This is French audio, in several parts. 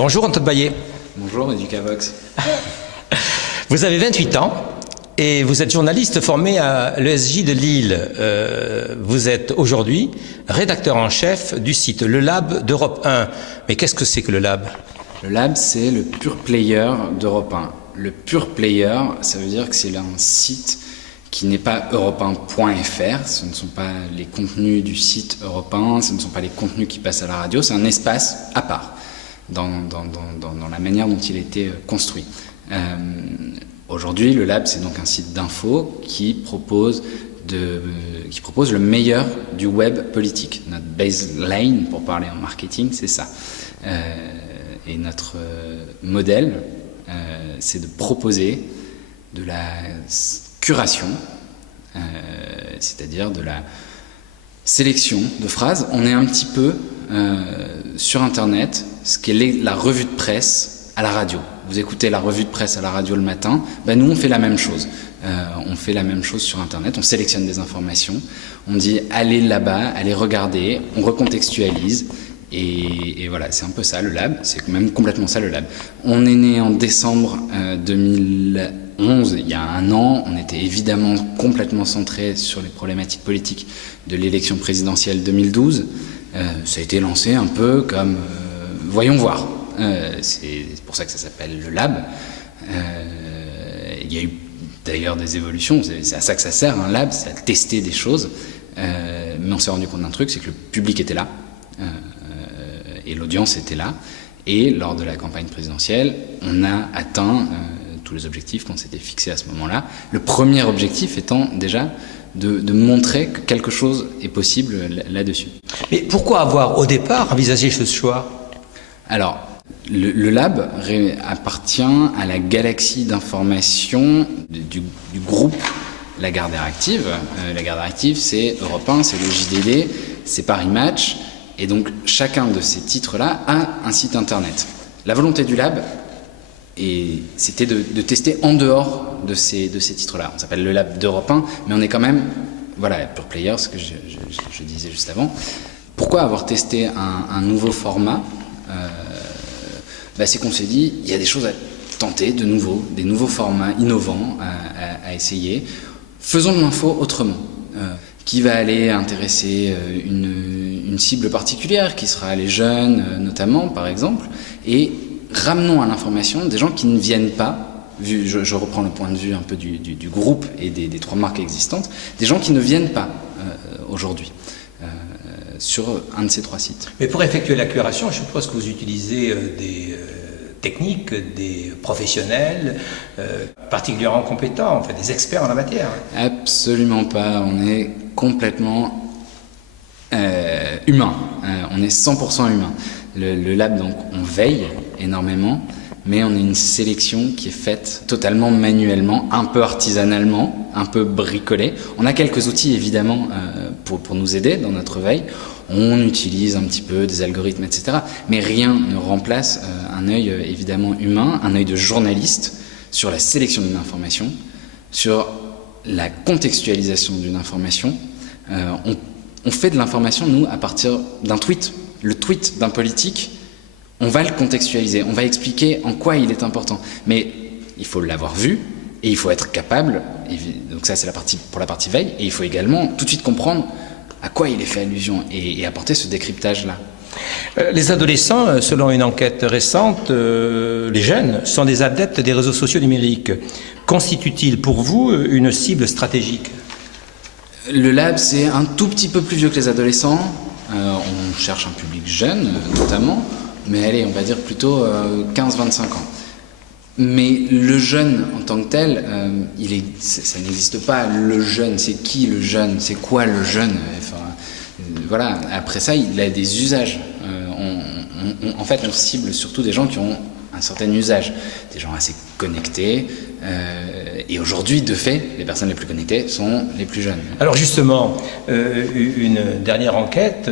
Bonjour Antoine Baillet. Bonjour Educavox. Vous avez 28 ans et vous êtes journaliste formé à l'ESJ de Lille. Vous êtes aujourd'hui rédacteur en chef du site Le Lab d'Europe 1. Mais qu'est-ce que c'est que le Lab ? Le Lab, c'est le pure player d'Europe 1. Le pure player, ça veut dire que c'est un site qui n'est pas europe1.fr, ce ne sont pas les contenus du site Europe 1, ce ne sont pas les contenus qui passent à la radio, c'est un espace à part dans la manière dont il a été construit. Aujourd'hui, le Lab, c'est donc un site d'info qui propose le meilleur du web politique. Notre baseline, pour parler en marketing, c'est ça. Et notre modèle, c'est de proposer de la curation, c'est-à-dire de la sélection de phrases. On est un petit peu sur Internet, ce qu'est la revue de presse à la radio. Vous écoutez la revue de presse à la radio le matin, nous on fait la même chose. On fait la même chose sur Internet, on sélectionne des informations, on dit allez là-bas, allez regarder, on recontextualise. Et voilà, c'est un peu ça le Lab, c'est même complètement ça le Lab. On est né en décembre 2011, il y a un an, on était évidemment complètement centré sur les problématiques politiques de l'élection présidentielle 2012. Ça a été lancé un peu comme voyons voir. C'est pour ça que ça s'appelle le Lab. Il y a eu d'ailleurs des évolutions, c'est à ça que ça sert un Lab, c'est à tester des choses. Mais on s'est rendu compte d'un truc, c'est que le public était là. Et l'audience était là. Et lors de la campagne présidentielle, on a atteint tous les objectifs qu'on s'était fixés à ce moment-là. Le premier objectif étant déjà de montrer que quelque chose est possible là-dessus. Mais pourquoi avoir au départ envisagé ce choix ? Alors, le Lab appartient à la galaxie d'information du groupe Lagardère Active. Lagardère Active, c'est Europe 1, c'est le JDD, c'est Paris Match. Et donc, chacun de ces titres-là a un site internet. La volonté du Lab, c'était de tester en dehors de ces titres-là. On s'appelle le Lab d'Europe 1, mais on est quand même, pure player, ce que je disais juste avant. Pourquoi avoir testé un nouveau format ? C'est qu'on s'est dit, il y a des choses à tenter de nouveau, des nouveaux formats innovants à essayer. Faisons de l'info autrement. Qui va aller intéresser une cible particulière, qui sera les jeunes notamment, par exemple, et ramenons à l'information des gens qui ne viennent pas, je reprends le point de vue un peu du groupe et des trois marques existantes, des gens qui ne viennent pas aujourd'hui sur un de ces trois sites. Mais pour effectuer la curation, je suppose que vous utilisez des techniques, des professionnels particulièrement compétents, des experts en la matière. Absolument pas, on est complètement humain, on est 100% humain. Le Lab, donc, on veille énormément, mais on a une sélection qui est faite totalement manuellement, un peu artisanalement, un peu bricolée. On a quelques outils évidemment pour nous aider dans notre veille. On utilise un petit peu des algorithmes, etc. Mais rien ne remplace un œil évidemment humain, un œil de journaliste sur la sélection d'une information, sur la contextualisation d'une information. On fait de l'information, nous, à partir d'un tweet. Le tweet d'un politique, on va le contextualiser, on va expliquer en quoi il est important. Mais il faut l'avoir vu et il faut être capable, donc ça c'est pour la partie veille, et il faut également tout de suite comprendre à quoi il est fait allusion et apporter ce décryptage-là. Les adolescents, selon une enquête récente, les jeunes sont des adeptes des réseaux sociaux numériques. Constitue-t-il pour vous une cible stratégique ? Le Lab, c'est un tout petit peu plus vieux que les adolescents. On cherche un public jeune, notamment, mais allez, on va dire plutôt 15-25 ans. Mais le jeune en tant que tel, ça n'existe pas. Le jeune, c'est qui le jeune ? C'est quoi le jeune ? Voilà. Après ça, il a des usages. En fait, on cible surtout des gens qui ont un certain usage, des gens assez connectés. Et aujourd'hui, de fait, les personnes les plus connectées sont les plus jeunes. Alors justement, une dernière enquête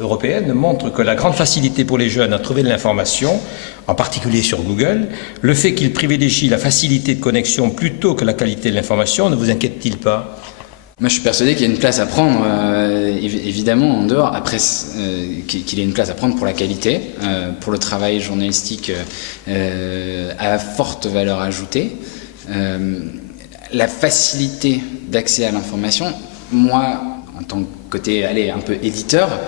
européenne montre que la grande facilité pour les jeunes à trouver de l'information, en particulier sur Google, le fait qu'ils privilégient la facilité de connexion plutôt que la qualité de l'information, ne vous inquiète-t-il pas ? Moi, je suis persuadé qu'il y a une place à prendre, évidemment, en dehors. Après, qu'il y ait une place à prendre pour la qualité, pour le travail journalistique à forte valeur ajoutée. La facilité d'accès à l'information, moi, en tant que côté, un peu éditeur,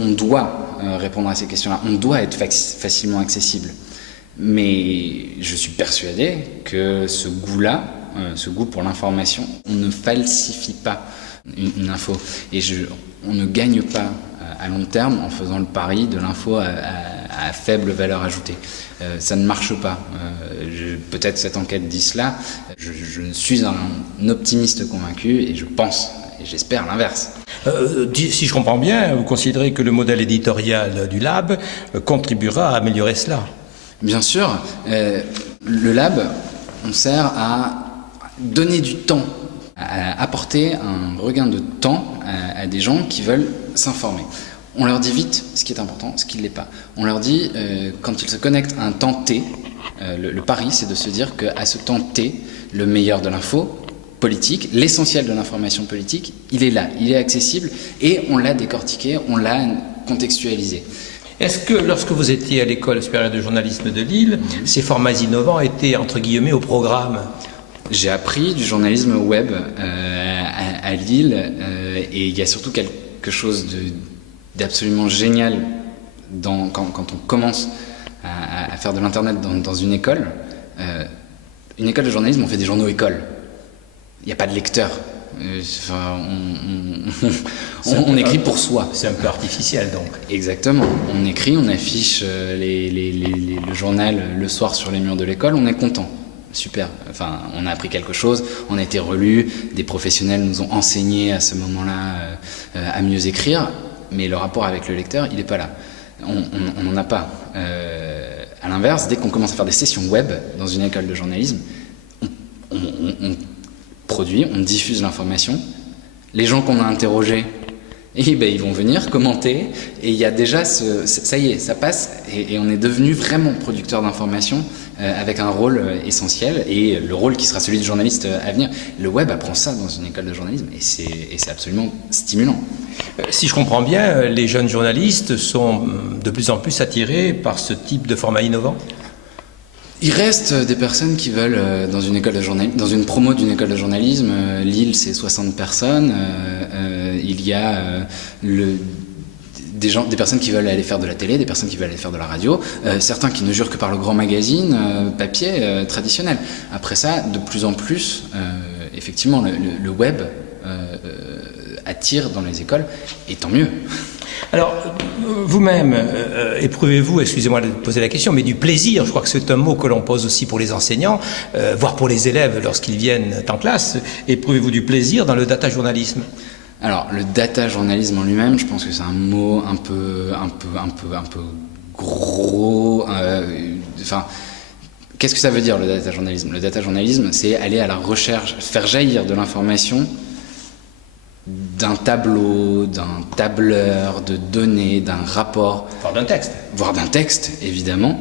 on doit répondre à ces questions-là. On doit être facilement accessible. Mais je suis persuadé que ce goût-là, ce goût pour l'information, on ne falsifie pas une info. Et on ne gagne pas à long terme en faisant le pari de l'info à faible valeur ajoutée. Ça ne marche pas. Peut-être cette enquête dit cela. Je suis un optimiste convaincu et je pense et j'espère l'inverse. Si je comprends bien, vous considérez que le modèle éditorial du Lab contribuera à améliorer cela? Bien sûr. Le Lab, on sert à donner du temps, à apporter un regain de temps à des gens qui veulent s'informer. On leur dit vite ce qui est important, ce qui ne l'est pas. On leur dit, quand ils se connectent à un temps T, le pari c'est de se dire qu'à ce temps T, le meilleur de l'info politique, l'essentiel de l'information politique, il est là, il est accessible et on l'a décortiqué, on l'a contextualisé. Est-ce que lorsque vous étiez à l'École supérieure de journalisme de Lille, ces formats innovants étaient entre guillemets au programme? J'ai appris du journalisme web à Lille et il y a surtout quelque chose d'absolument génial quand on commence à faire de l'internet dans une école. Une école de journalisme, on fait des journaux écoles. Il n'y a pas de lecteur. On écrit pour soi. C'est un peu artificiel donc. Exactement. On écrit, on affiche le journal le soir sur les murs de l'école, on est content. Super. Enfin, on a appris quelque chose, on a été relus, des professionnels nous ont enseigné à ce moment-là à mieux écrire, mais le rapport avec le lecteur, il n'est pas là. On n'en a pas. À l'inverse, dès qu'on commence à faire des sessions web dans une école de journalisme, on produit, on diffuse l'information. Les gens qu'on a interrogés, ils vont venir commenter. Et il y a déjà ça y est, ça passe. Et on est devenu vraiment producteur d'informations avec un rôle essentiel. Et le rôle qui sera celui du journaliste à venir. Le web apprend ça dans une école de journalisme. Et c'est absolument stimulant. Si je comprends bien, les jeunes journalistes sont de plus en plus attirés par ce type de format innovant? Il reste des personnes qui veulent, dans une école de journalisme, dans une promo d'une école de journalisme, Lille c'est 60 personnes, il y a des personnes qui veulent aller faire de la télé, des personnes qui veulent aller faire de la radio, certains qui ne jurent que par le grand magazine, papier, traditionnel. Après ça, de plus en plus, effectivement, le web attire dans les écoles, et tant mieux. Alors, vous-même, éprouvez-vous, excusez-moi de poser la question, mais du plaisir, je crois que c'est un mot que l'on pose aussi pour les enseignants, voire pour les élèves lorsqu'ils viennent en classe, éprouvez-vous du plaisir dans le data journalisme? Alors, le data journalisme en lui-même, je pense que c'est un mot un peu gros. Qu'est-ce que ça veut dire le data journalisme? Le data journalisme, c'est aller à la recherche, faire jaillir de l'information d'un tableau, d'un tableur, de données, d'un rapport. Voire d'un texte. Voire d'un texte, évidemment.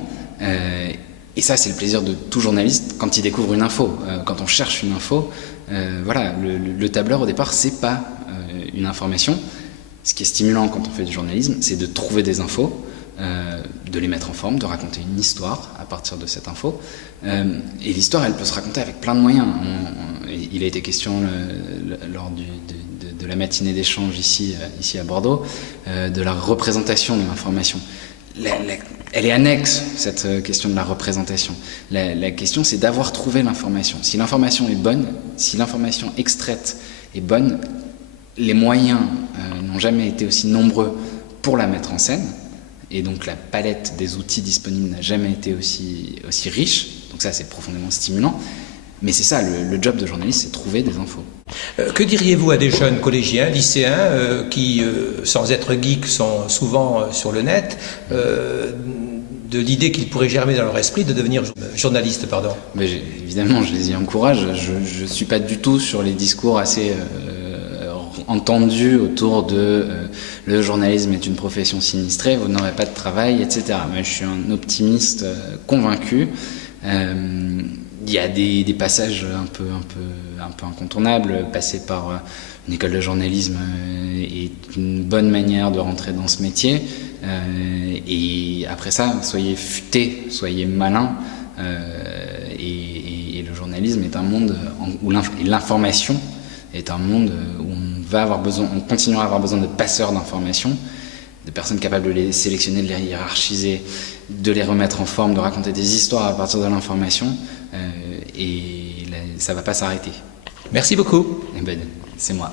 Et ça, c'est le plaisir de tout journaliste quand il découvre une info. Quand on cherche une info, voilà, le tableur, au départ, c'est pas une information. Ce qui est stimulant quand on fait du journalisme, c'est de trouver des infos, de les mettre en forme, de raconter une histoire à partir de cette info. Et l'histoire, elle peut se raconter avec plein de moyens. Il a été question lors de la matinée d'échange ici à Bordeaux, de la représentation de l'information. Elle est annexe, cette question de la représentation. La question, c'est d'avoir trouvé l'information. Si l'information est bonne, si l'information extraite est bonne, les moyens n'ont jamais été aussi nombreux pour la mettre en scène. Et donc la palette des outils disponibles n'a jamais été aussi riche. Donc ça, c'est profondément stimulant. Mais c'est ça, le job de journaliste, c'est trouver des infos. Que diriez-vous à des jeunes collégiens, lycéens, qui, sans être geeks, sont souvent sur le net, de l'idée qu'ils pourraient germer dans leur esprit de devenir journaliste, pardon? Mais évidemment, je les y encourage. Je ne suis pas du tout sur les discours assez entendus autour de le journalisme est une profession sinistrée, vous n'aurez pas de travail, etc. Mais je suis un optimiste convaincu. Il y a des passages un peu incontournables. Passer par une école de journalisme est une bonne manière de rentrer dans ce métier. Et après ça, soyez futés, soyez malins. Et le journalisme est un monde où l'information est un monde où on continuera à avoir besoin de passeurs d'informations, de personnes capables de les sélectionner, de les hiérarchiser, de les remettre en forme, de raconter des histoires à partir de l'information. Et ça ne va pas s'arrêter. Merci beaucoup. Eh ben, c'est moi.